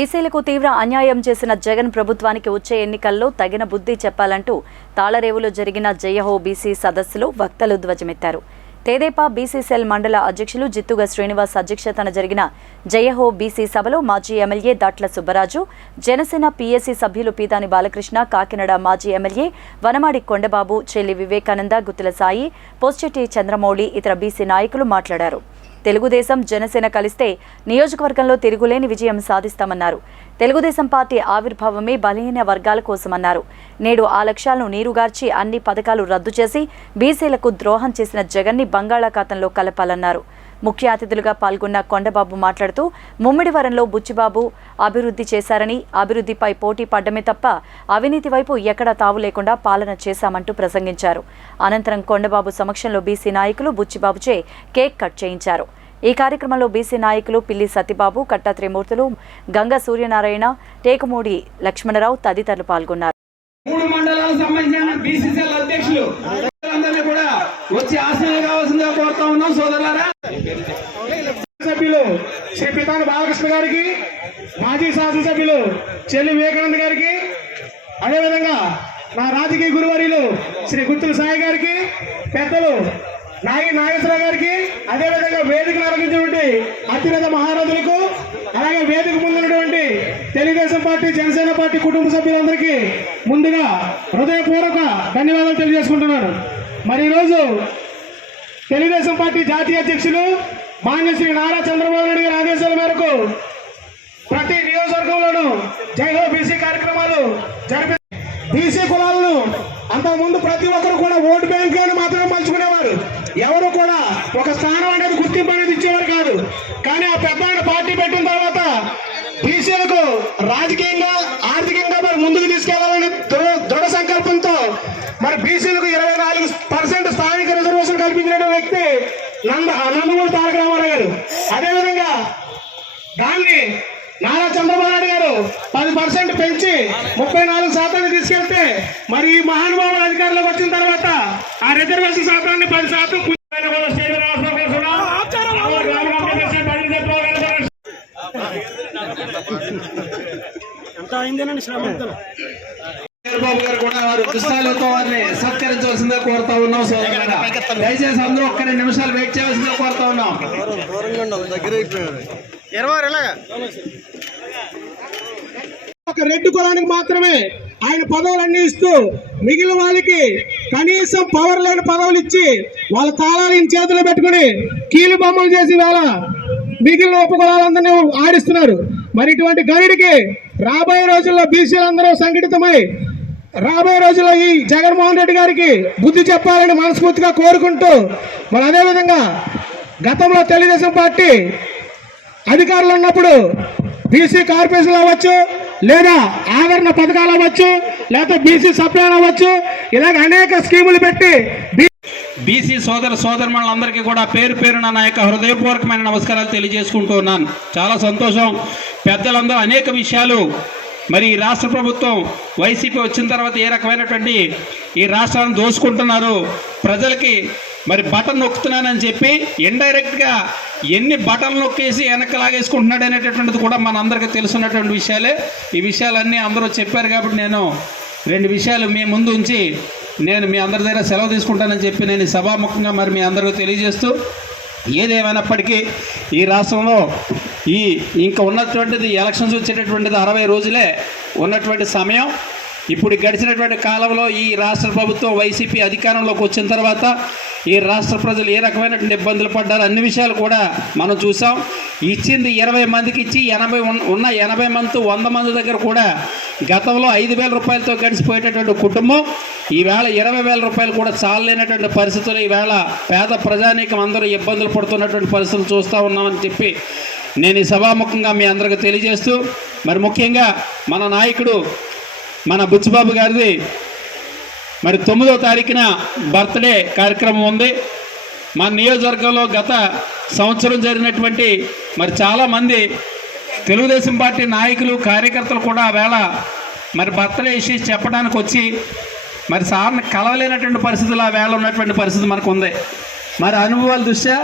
బీసీలకు తీవ్ర అన్యాయం చేసిన జగన్ ప్రభుత్వానికి వచ్చే ఎన్నికల్లో తగిన బుద్ధి చెప్పాలంటూ తాళరేవులో జరిగిన జయహో బీసీ సదస్సులో వక్తలు ధ్వజమెత్తారు. తెదేపా బీసీ సెల్ మండల అధ్యక్షులు జిత్తుగ శ్రీనివాస్ అధ్యక్షతన జరిగిన జయహో బీసీ సభలో మాజీ ఎమ్మెల్యే దాట్ల సుబ్బరాజు, జనసేన పీఎస్సీ సభ్యులు పీతాని బాలకృష్ణ, కాకినాడ మాజీ ఎమ్మెల్యే వనమాడి కొండబాబు, చెల్లి వివేకానంద, గుత్తుల సాయి, పోస్చెట్టి చంద్రమౌళి, ఇతర బీసీ నాయకులు మాట్లాడారు. తెలుగుదేశం జనసేన కలిస్తే నియోజకవర్గంలో తిరుగులేని విజయం సాధిస్తామన్నారు. తెలుగుదేశం పార్టీ ఆవిర్భావమే బలహీన వర్గాల కోసమన్నారు. నేడు ఆ లక్ష్యాలను నీరుగార్చి అన్ని పథకాలు రద్దు చేసి బీసీలకు ద్రోహం చేసిన జగన్ని బంగాళాఖాతంలో కలపాలన్నారు. ముఖ్య అతిథులుగా పాల్గొన్న కొండబాబు మాట్లాడుతూ ముమ్మిడివరంలో బుచ్చిబాబు అభివృద్ధి చేశారని, అభివృద్ధిపై పోటీ పడ్డమే తప్ప అవినీతి వైపు ఎక్కడా తావు లేకుండా పాలన చేశామంటూ ప్రసంగించారు. అనంతరం కొండబాబు సమక్షంలో బీసీ నాయకులు బుచ్చిబాబుచే కేక్ కట్ చేయించారు. ఈ కార్యక్రమంలో బీసీ నాయకులు పిల్లి సత్యబాబు, కట్టా త్రిమూర్తులు, గంగ సూర్యనారాయణ, టేకుమూడి లక్ష్మణరావు తదితరులు పాల్గొన్నారు. మూడు మండలాలకు సంబంధించిన బీసీసీఎల్ అధ్యక్షులు అందరినీ కూడా వచ్చి ఆశీర్వాదం కావాల్సిందిగా కోరుతా ఉన్నాం. సోదరులారా, సభ్యులు శ్రీ పీతాని బాలకృష్ణ గారికి, మాజీ శాసనసభ్యులు చెల్లి వివేకానంద గారికి, అదేవిధంగా నా రాజకీయ గురువర్యులు శ్రీ గుత్తుల సాయి గారికి, పెద్దలు నాగేశ్వరరావు గారికి, అదేవిధంగా వేదికను అలంకరించినటువంటి అత్యున్నత మహారాజులకు, అలాగే వేదిక ముందున్నటువంటి తెలుగుదేశం పార్టీ, జనసేన పార్టీ కుటుంబ సభ్యులందరికీ ముందుగా హృదయపూర్వక ధన్యవాదాలు తెలియజేసుకుంటున్నాను. మరి ఈరోజు తెలుగుదేశం పార్టీ జాతీయ అధ్యక్షులు మాన్య శ్రీ నారా చంద్రబాబు నాయుడు గారి ఆదేశాల మేరకు ప్రతి నియోజకవర్గంలోనూ జైహో బీసీ కార్యక్రమాలు జరిపి బీసీ కులాలను అంతకుముందు ప్రతి ఒక్కరు కూడా ఓటు బ్యాంక్ అని మాత్రమే పంచుకునేవారు. ఎవరు కూడా ఒక స్థానం అనేది గుర్తింపు అనేది ఇచ్చేవారు కాదు. కానీ ఆ పెద్ద పార్టీ పెట్టిన తర్వాత బీసీలకు రాజకీయంగా, ఆర్థికంగా మరి ముందుకు తీసుకెళ్లాలని దృఢ సంకల్పంతో మరి బీసీలకు 24% స్థానిక రిజర్వేషన్ కల్పించిన వ్యక్తి నందమూరి తారక రామారావు గారు. అదేవిధంగా దాన్ని నారా చంద్రబాబు నాయుడు గారు 10% పెంచి 34% తీసుకెళ్తే మరి ఈ మహానుభావుల అధికారంలోకి వచ్చిన తర్వాత ఆ రిజర్వేషన్ శాతాన్ని 10% చంద్రబాబు గారు కూడా వారు పుస్తకాలతో వారిని సత్కరించవలసిందిగా కోరుతా ఉన్నాం. సోదరులారా, దయచేసి అందరూ ఒక్క 2 నిమిషాలు వెయిట్ చేయవలసిందిగా కోరుతా ఉన్నాం. ఒక రెడ్డి కులానికి మాత్రమే ఆయన పదవులన్నీ ఇస్తూ మిగిలిన వాళ్ళకి కనీసం పవర్ లేని పదవులు ఇచ్చి వాళ్ళ తాళాలను చేతిలో పెట్టుకుని కీలు బొమ్మలు చేసి వేళ మిగిలిన ఉపకులాలందరినీ ఆడిస్తున్నారు. మరి ఇటువంటి గరుడికి రాబోయే రోజుల్లో బీసీలందరూ సంఘటితమై రాబోయే రోజుల్లో ఈ జగన్మోహన్ రెడ్డి గారికి బుద్ధి చెప్పాలని మనస్ఫూర్తిగా కోరుకుంటూ, మరి అదేవిధంగా గతంలో తెలుగుదేశం పార్టీ అధికారులు ఉన్నప్పుడు బీసీ కార్పొరేషన్లు అవ్వచ్చు, లేదా ఆదరణ పథకాలు అవ్వచ్చు, లేదా బీసీ సప్లై అవ్వచ్చు, ఇలాగ అనేక స్కీములు పెట్టి బీసీ సోదరులందరికీ కూడా పేరు పేరున నా యొక్క హృదయపూర్వకమైన నమస్కారాలు తెలియజేసుకుంటూ ఉన్నాను. చాలా సంతోషం. పెద్దలందరూ అనేక విషయాలు మరి ఈ రాష్ట్ర ప్రభుత్వం వైసీపీ వచ్చిన తర్వాత ఏ రకమైనటువంటి ఈ రాష్ట్రాన్ని దోసుకుంటున్నారు, ప్రజలకి మరి బటన్ నొక్కుతున్నానని చెప్పి ఇండైరెక్ట్గా ఎన్ని బటన్లు నొక్కేసి వెనక్కి లాగేసుకుంటున్నాడు అనేటటువంటిది కూడా మనందరికీ తెలుసున్నటువంటి విషయాలే. ఈ విషయాలన్నీ అందరూ చెప్పారు కాబట్టి నేను 2 విషయాలు మీ ముందు ఉంచి నేను మీ అందరి దగ్గర సెలవు తీసుకుంటానని చెప్పి నేను సభాముఖంగా మరి మీ అందరికీ తెలియజేస్తూ, ఏదేమైనప్పటికీ ఈ రాష్ట్రంలో ఇంకా ఉన్నటువంటిది ఎలక్షన్స్ వచ్చేటటువంటిది 60 రోజులే ఉన్నటువంటి సమయం. ఇప్పుడు గడిచినటువంటి కాలంలో ఈ రాష్ట్ర ప్రభుత్వం వైసీపీ అధికారంలోకి వచ్చిన తర్వాత ఈ రాష్ట్ర ప్రజలు ఏ రకమైనటువంటి ఇబ్బందులు పడ్డారు అన్ని విషయాలు కూడా మనం చూసాం. ఇచ్చింది 20 మందికి ఇచ్చి 80 మంది 100 మంది దగ్గర కూడా గతంలో 5,000 రూపాయలతో గడిచిపోయేటటువంటి కుటుంబం ఈవేళ 20,000 రూపాయలు కూడా చాలలేనటువంటి పరిస్థితులు ఈవేళ పేద ప్రజానీకం అందరూ ఇబ్బందులు పడుతున్నటువంటి పరిస్థితులు చూస్తూ ఉన్నామని చెప్పి నేను ఈ సభాముఖంగా మీ అందరికీ తెలియజేస్తూ, మరి ముఖ్యంగా మన నాయకుడు మన బుచ్చిబాబు గారిది మరి 9వ తారీఖున బర్త్డే కార్యక్రమం ఉంది. మన నియోజకవర్గంలో గత సంవత్సరం జరిగినటువంటి మరి చాలామంది తెలుగుదేశం పార్టీ నాయకులు, కార్యకర్తలు కూడా వేళ మరి బర్త్డే విషయం చెప్పడానికి వచ్చి మరి సార్ని కలవలేనటువంటి పరిస్థితులు ఆ వేళ ఉన్నటువంటి పరిస్థితి మనకు ఉంది. మరి అనుభవాల దృష్ట్యా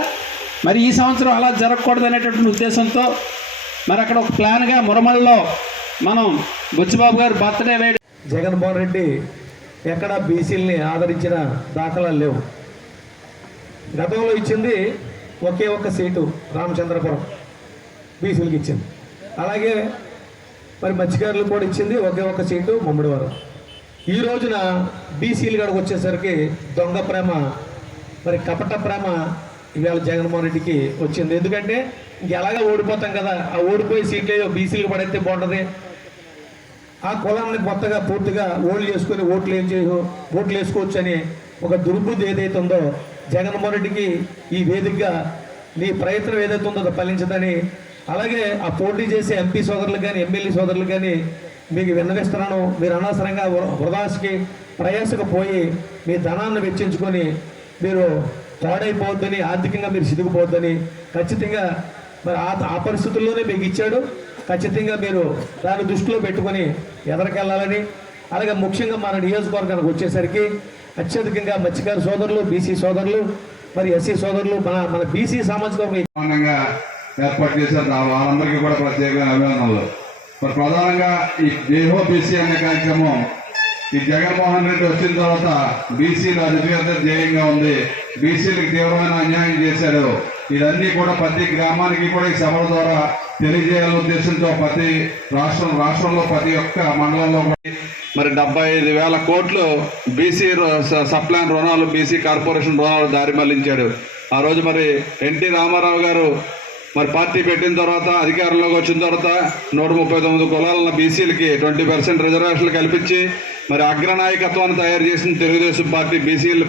మరి ఈ సంవత్సరం అలా జరగకూడదు అనేటటువంటి ఉద్దేశంతో మరి అక్కడ ఒక ప్లాన్గా మురమల్లో మనం బుచ్చిబాబు గారు బర్త్డే వేడి. జగన్మోహన్ రెడ్డి ఎక్కడ బీసీలని ఆదరించిన దాఖలాలు లేవు. గతంలో ఇచ్చింది ఒకే ఒక్క సీటు రామచంద్రపురం బీసీలకు ఇచ్చింది. అలాగే మరి మత్స్యకారులకు కూడా ఇచ్చింది ఒకే ఒక్క సీటు ముమ్మడివారం. ఈ రోజున బీసీలు కాడికి వచ్చేసరికి దొంగ ప్రేమ, మరి కపట ప్రేమ ఇవాళ జగన్మోహన్ రెడ్డికి వచ్చింది. ఎందుకంటే ఇంకెలాగా ఓడిపోతాం కదా, ఆ ఓడిపోయి సీట్లు బీసీలకు పడైతే బాగుంటుంది, ఆ కులాన్ని కొత్తగా పూర్తిగా ఓట్లు వేసుకోవచ్చు అని ఒక దుర్బుద్ధి ఏదైతే ఉందో జగన్మోహన్ రెడ్డికి ఈ వేదికగా నీ ప్రయత్నం ఏదైతే ఉందో అది ఫలించదని, అలాగే ఆ పోటీ చేసే ఎంపీ సోదరులు కానీ ఎమ్మెల్యే సోదరులు కానీ మీకు విన్నవిస్తున్నాను, మీరు అనవసరంగా వృధాకి ప్రయాసకు పోయి మీ ధనాన్ని వెచ్చించుకొని మీరు తోడైపోవద్దని, ఆర్థికంగా మీరు సిదిగిపోవద్దని, ఖచ్చితంగా మరి ఆ పరిస్థితుల్లోనే మీకు ఇచ్చాడు. ఖచ్చితంగా మీరు దాన్ని దృష్టిలో పెట్టుకొని ఎదరికెళ్ళాలని, అలాగే ముఖ్యంగా మన నియోజకవర్గానికి వచ్చేసరికి అత్యధికంగా మత్స్యకార సోదరులు, బీసీ సోదరులు, మరి ఎస్సీ సోదరులు, మన బీసీ సామాజిక ఏర్పాటు చేశారు. వాళ్ళందరికీ కూడా ప్రత్యేకమైన అభినందనలు. మరి ప్రధానంగా ఈ జేహో బీసీ అనే కార్యక్రమం ఈ జగన్మోహన్ రెడ్డి వచ్చిన తర్వాత బీసీలు అధికార ధ్యేయంగా ఉంది. బీసీలకు తీవ్రమైన అన్యాయం చేశారు. ఇవన్నీ కూడా ప్రతి గ్రామానికి కూడా ఈ సభల ద్వారా తెలియజేయాలనే ఉద్దేశంతో ప్రతి రాష్ట్రంలో ప్రతి ఒక్క మండలంలో మరి 75,000 కోట్లు బీసీ సప్లాన్ రుణాలు, బీసీ కార్పొరేషన్ రుణాలు దారి మళ్లించాడు. ఆ రోజు మరి ఎన్టీ రామారావు గారు మరి పార్టీ పెట్టిన తర్వాత అధికారంలోకి వచ్చిన తర్వాత 139 కులాల బీసీలకి 20% రిజర్వేషన్లు కల్పించి మరి అగ్రనాయకత్వాన్ని తయారు చేసిన తెలుగుదేశం పార్టీ బీసీలు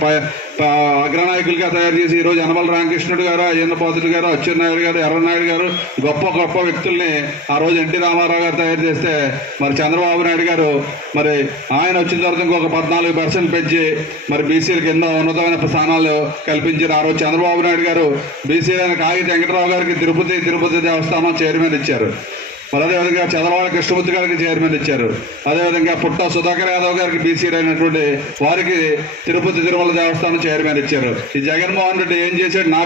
అగ్రనాయకులుగా తయారు చేసి ఈరోజు యనమల రామకృష్ణుడు గారు, అయ్యన్నపాత్రుడు గారు, అచ్చెన్నాయుడు గారు, ఎర్రనాయుడు గారు గొప్ప వ్యక్తుల్ని ఆ రోజు ఎన్టీ రామారావు గారు తయారు చేస్తే మరి చంద్రబాబు నాయుడు గారు మరి ఆయన వచ్చిన తర్వాత ఇంకొక 14% పెంచి మరి బీసీలకు ఎన్నో ఉన్నతమైన స్థానాలు కల్పించారు. ఆ రోజు చంద్రబాబు నాయుడు గారు బీసీలైన కాగిత వెంకటరావు గారికి తిరుపతి దేవస్థానం చైర్మన్ ఇచ్చారు. మరి అదేవిధంగా చంద్రబాబు కృష్ణమూర్తి గారికి చైర్మన్ ఇచ్చారు. అదేవిధంగా పుట్ట సుధాకర్ యాదవ్ గారికి బీసీ అయినటువంటి వారికి తిరుమల దేవస్థానం చైర్మన్ ఇచ్చారు. ఈ జగన్మోహన్ రెడ్డి ఏం చేశాడు? నా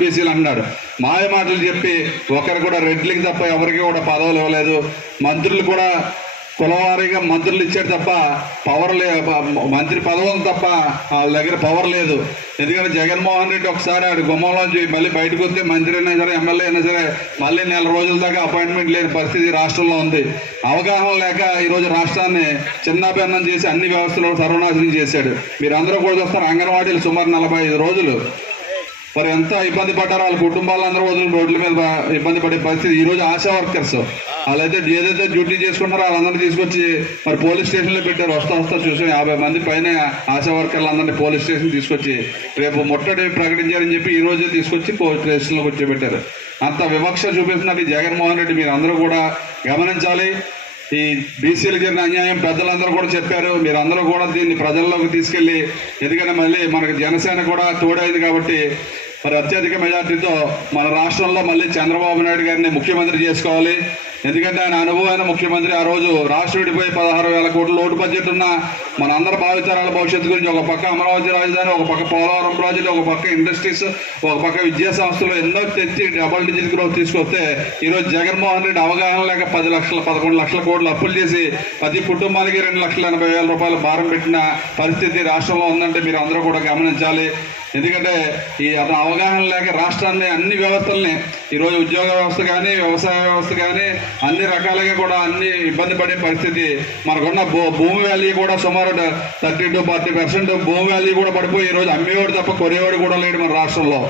బీసీలు అన్నాడు. మాయ మాటలు చెప్పి ఒకరు కూడా రెడ్లింగ్ తప్ప ఎవరికి కూడా పదవులు ఇవ్వలేదు. మంత్రులు కూడా కులవారీగా మంత్రులు ఇచ్చాడు తప్ప పవర్ మంత్రి పదవులు తప్ప వాళ్ళ దగ్గర పవర్ లేదు. ఎందుకంటే జగన్మోహన్ రెడ్డి ఒకసారి ఆడు గుమ్మంలోంచి మళ్ళీ బయటకు వస్తే మంత్రి అయినా సరే, ఎమ్మెల్యే అయినా సరే మళ్ళీ 4 రోజుల దాకా అపాయింట్మెంట్ లేని పరిస్థితి రాష్ట్రంలో ఉంది. అవగాహన లేక ఈరోజు రాష్ట్రాన్ని చిన్నాభిన్నం చేసి అన్ని వ్యవస్థలు సర్వనాశనం చేశాడు. మీరందరూ కూడా చూస్తారు, అంగన్వాడీలు సుమారు 45 రోజులు మరి ఎంత ఇబ్బంది పడ్డారో, వాళ్ళ కుటుంబాలందరూ వదిలిన రోడ్ల మీద ఇబ్బంది పడే పరిస్థితి. ఈరోజు ఆశా వర్కర్స్ వాళ్ళైతే ఏదైతే డ్యూటీ చేసుకుంటారో వాళ్ళందరినీ తీసుకొచ్చి మరి పోలీస్ స్టేషన్లో పెట్టారు. వస్తా చూసి 50 మంది పైన ఆశా వర్కర్లందరినీ పోలీస్ స్టేషన్ తీసుకొచ్చి రేపు ముట్టడి ప్రకటించారని చెప్పి ఈ రోజే తీసుకొచ్చి పోలీస్ స్టేషన్లో కూర్చోబెట్టారు. అంత వివక్ష చూపిస్తున్నట్టు జగన్మోహన్ రెడ్డి మీరు అందరూ కూడా గమనించాలి. ఈ బీసీలకు జరిగిన అన్యాయం పెద్దలందరూ కూడా చెప్పారు. మీరందరూ కూడా దీన్ని ప్రజల్లోకి తీసుకెళ్ళి, ఎందుకంటే మళ్ళీ మనకు జనసేన కూడా తోడైంది కాబట్టి మరి అత్యధిక మెజార్టీతో మన రాష్ట్రంలో మళ్ళీ చంద్రబాబు నాయుడు గారిని ముఖ్యమంత్రి చేసుకోవాలి. ఎందుకంటే ఆయన అనుభవమైన ముఖ్యమంత్రి. ఆ రోజు రాష్ట్రం విడిపోయి 16,000 కోట్ల లోటు బడ్జెట్ ఉన్న మనందరి భావితరాల భవిష్యత్తు గురించి ఒక పక్క అమరావతి రాజధాని, ఒక పక్క పోలవరం ప్రాజెక్టు, ఒక పక్క ఇండస్ట్రీస్, ఒక పక్క విద్యా సంస్థలు ఎన్నో తెచ్చి డబుల్ డిజిట్ గ్రోత్ తీసుకొస్తే ఈరోజు జగన్మోహన్ రెడ్డి అవగాహన లేక 11 లక్షల కోట్లు అప్పులు చేసి ప్రతి కుటుంబానికి 2,80,000 రూపాయల భారం పెట్టిన పరిస్థితి రాష్ట్రంలో ఉందంటే మీరు అందరూ కూడా గమనించాలి. ఎందుకంటే ఈ అతను అవగాహన లేక రాష్ట్రాన్ని అన్ని వ్యవస్థల్ని ఈరోజు ఉద్యోగ వ్యవస్థ కానీ, వ్యవసాయ వ్యవస్థ కానీ అన్ని రకాలుగా కూడా అన్ని ఇబ్బంది పడే పరిస్థితి. మనకున్న భూమి వాల్యూ కూడా సుమారు 30 to 40% భూమి వాల్యూ కూడా పడిపోయి ఈరోజు అమ్మేవాడు తప్ప కొనేవాడు కూడా లేడు మన రాష్ట్రంలో.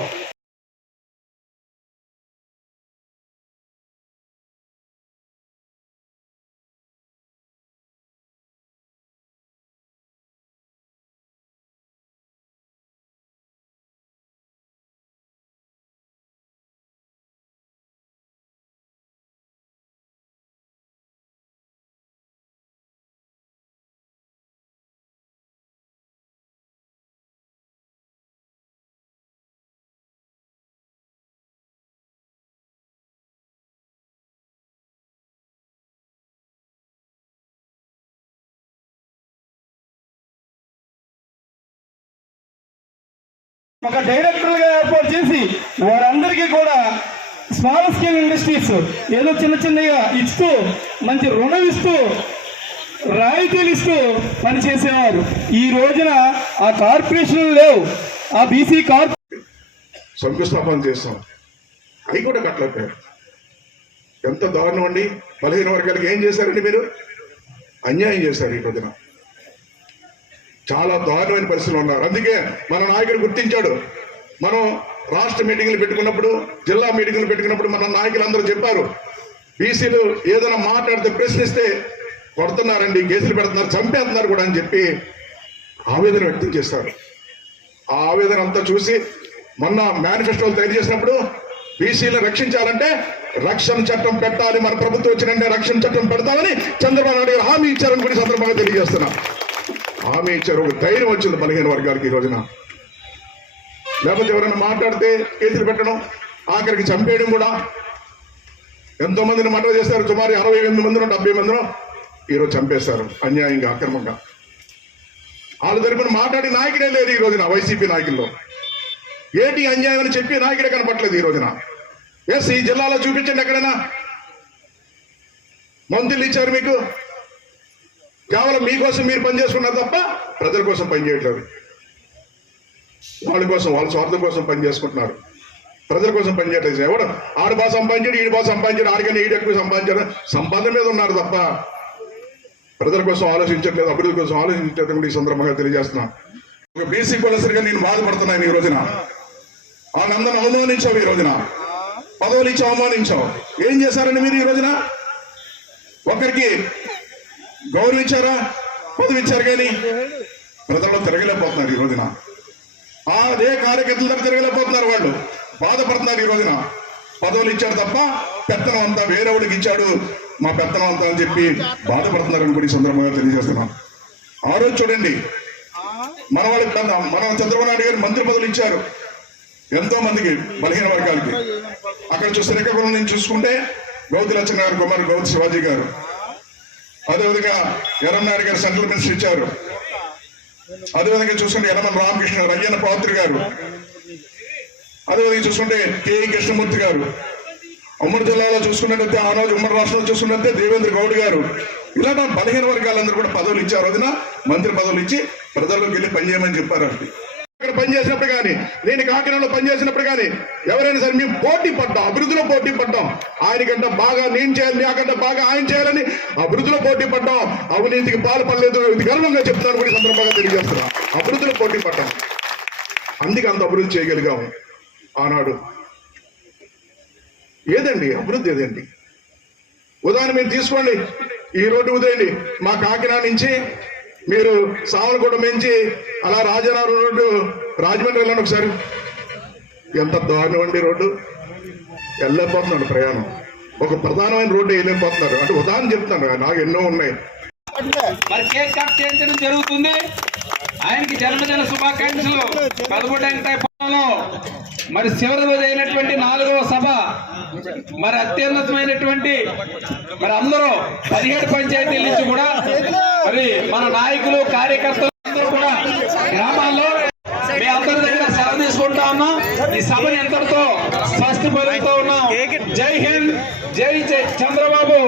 ఒక డైరెక్టర్గా ఏర్పాటు చేసి వారందరికీ కూడా స్మాల్ స్కేల్ ఇండస్ట్రీస్ ఏదో చిన్న చిన్నగా ఇస్తూ మంచి రుణం ఇస్తూ రాయితీలు ఇస్తూ పనిచేసేవారు. ఈ రోజున ఆ కార్పొరేషన్లు లేవు. ఆ బీసీ శంకుస్థాపన చేస్తాం, అవి కూడా కట్టలేకపోయారు. ఎంత దారుణం అండి. బలహీన వర్గాలకు ఏం చేశారండి మీరు? అన్యాయం చేశారు. ఈ రోజున చాలా దారుణమైన పరిస్థితులు ఉన్నారు. అందుకే మన నాయకుడు గుర్తించాడు. మనం రాష్ట్ర మీటింగ్లు పెట్టుకున్నప్పుడు, జిల్లా మీటింగ్లు పెట్టుకున్నప్పుడు మన నాయకులు అందరూ చెప్పారు, బీసీలు ఏదైనా మాట్లాడితే ప్రశ్నిస్తే కొడుతున్నారండి, కేసులు పెడుతున్నారు, చంపేస్తున్నారు కూడా అని చెప్పి ఆవేదన వ్యక్తం చేస్తారు. ఆ ఆవేదన అంతా చూసి మొన్న మేనిఫెస్టోలు తయారు చేసినప్పుడు బీసీలు రక్షించాలంటే రక్షణ చట్టం పెట్టాలి, మన ప్రభుత్వం వచ్చినంటే రక్షణ చట్టం పెడతామని చంద్రబాబు నాయుడు గారు హామీ ఇచ్చారని కూడా సందర్భంగా తెలియజేస్తున్నా. హామీ ఇచ్చారు. ఒక ధైర్యం వచ్చింది బలహీన వర్గాలకి ఈ రోజున. లేకపోతే ఎవరైనా మాట్లాడితే కేసులు పెట్టడం, ఆఖరికి చంపేయడం కూడా. ఎంతో మందిని మర్డర్ చేస్తారు. సుమారు 68 మందిలో 70 మందిలో ఈరోజు చంపేస్తారు అన్యాయంగా, అక్రమంగా. వాళ్ళ తరపున మాట్లాడి నాయకుడే లేదు ఈ రోజున. వైసీపీ నాయకుల్లో ఏంటి అన్యాయం అని చెప్పి నాయకుడే కనపట్లేదు ఈ రోజున. ఎస్, ఈ జిల్లాలో చూపించండి ఎక్కడైనా. మంత్రులు ఇచ్చారు మీకు, కేవలం మీకోసం మీరు పనిచేసుకున్నారు తప్ప ప్రజల కోసం పనిచేయట్లేదు. వాళ్ళ కోసం, వాళ్ళ స్వార్థం కోసం పనిచేసుకుంటున్నారు, ప్రజల కోసం పనిచేయట్లేదు. ఎవడు ఆడు బాగా సంపాదించాడు, ఈడు బాగా సంపాదించాడు, ఆడికన్నా ఈడు ఎక్కువ సంపాదించాడు, సంపాదన మీద ఉన్నారు తప్ప ప్రజల కోసం ఆలోచించట్లేదు, అభివృద్ధి కోసం ఆలోచించట్లేదు. ఈ సందర్భంగా తెలియజేస్తున్నా. ఒక బీసీ కులసరిగా నేను బాధపడుతున్నాను ఈ రోజున. వాళ్ళందరిని అవమానించావు ఈ రోజున, పదవులు ఇచ్చి అవమానించావు. ఏం చేశారండి మీరు ఈ రోజున? ఒకరికి గౌరవం ఇచ్చారా, పదవి ఇచ్చారు, కానీ ప్రజల్లో తిరగలేకపోతున్నారు ఈ రోజున. అదే కార్యకర్తల దగ్గర తిరగలేకపోతున్నారు. వాళ్ళు బాధపడుతున్నారు ఈ రోజున. పదవులు ఇచ్చాడు తప్ప పెత్తనం అంతా వేరేవాడికి ఇచ్చాడు, మా పెత్తనం అంతా అని చెప్పి బాధపడుతున్నారని కూడా ఈ సందర్భంగా తెలియజేస్తున్నాం. ఆ రోజు చూడండి, మన వాళ్ళకి మన చంద్రబాబు నాయుడు గారు మంత్రి పదవులు ఇచ్చారు ఎంతో మందికి, బలహీన వర్గాలకి. అక్కడ చూస్తే శ్రీకాకుళం నుంచి చూసుకుంటే గౌతి లచ్చన్న గారు కుమారు గౌతి శివాజీ గారు, అదేవిధంగా ఎర్రన్నాయుడు గారు సెంట్రల్ మినిస్టర్ ఇచ్చారు. అదేవిధంగా చూసుకుంటే యనమల రామకృష్ణ అయ్యన్న పాత్రి గారు, అదేవిధంగా చూసుకుంటే కేఈ కృష్ణమూర్తి గారు, ఉమ్మడి జిల్లాలో చూసుకున్నట్లయితే ఆ రోజు ఉమ్మడి రాష్ట్రంలో చూసుకున్నట్లయితే దేవేంద్ర గౌడ్ గారు, ఇలాంటి బలహీన వర్గాలందరూ కూడా పదవులు ఇచ్చారు. రోజున మంత్రి పదవులు ఇచ్చి ప్రజల్లోకి వెళ్ళి పనిచేయమని చెప్పారు. ఇక్కడ పనిచేసినప్పుడు కానీ, నేను కాకినాడలో పనిచేసినప్పుడు కానీ ఎవరైనా సరే మేము పోటీ పడ్డాం, అభివృద్ధిలో పోటీ పడ్డాం. ఆయనకంటే బాగా నేను చేయాలి, నాకంటే బాగా ఆయన చేయాలని అభివృద్ధిలో పోటీ పడ్డాం. అవినీతికి పాల్పడలేదు, ఇది గర్వంగా చెప్తున్నాను కూడా సందర్భంగా తెలియజేస్తున్నాం. అభివృద్ధిలో పోటీ పడ్డాం, అందుకే అంత అభివృద్ధి చేయగలిగాము ఆనాడు. ఏదండి అభివృద్ధి? ఏదండి? ఉదాహరణ మీరు తీసుకోండి, ఈ రోడ్డు ఉదయండి మా కాకినాడ నుంచి మీరు సావనగూడ నుంచి అలా రాజారావు రోడ్డు రాజమండ్రి వెళ్ళండి ఒకసారి. ఎంత దారుణం అండి రోడ్డు. వెళ్ళలేకపోతున్నాడు ప్రయాణం. ఒక ప్రధానమైన రోడ్డు వెళ్ళలేకపోతున్నారు. అంటే ఉదాహరణ చెప్తున్నాను, నాకు ఎన్నో ఉన్నాయి. మరి కేక్ కట్ చేయించడం జరుగుతుంది. ఆయనకి జన్మదిన శుభాకాంక్షలు. 11 మరి చివరి రోజు అయినటువంటి 4వ సభ, మరి అత్యున్నతమైనటువంటి మరి అందరూ 17 పంచాయతీల నుంచి కూడా మరి మన నాయకులు, కార్యకర్తలు అందరూ కూడా గ్రామాల్లో మీ అందరి దగ్గర సెలవు తీసుకుంటా ఉన్నాం. ఈ సభని ఎంతటితో స్వస్తి పలుకుతూ ఉన్నాం. జై హింద్, జై చంద్రబాబు.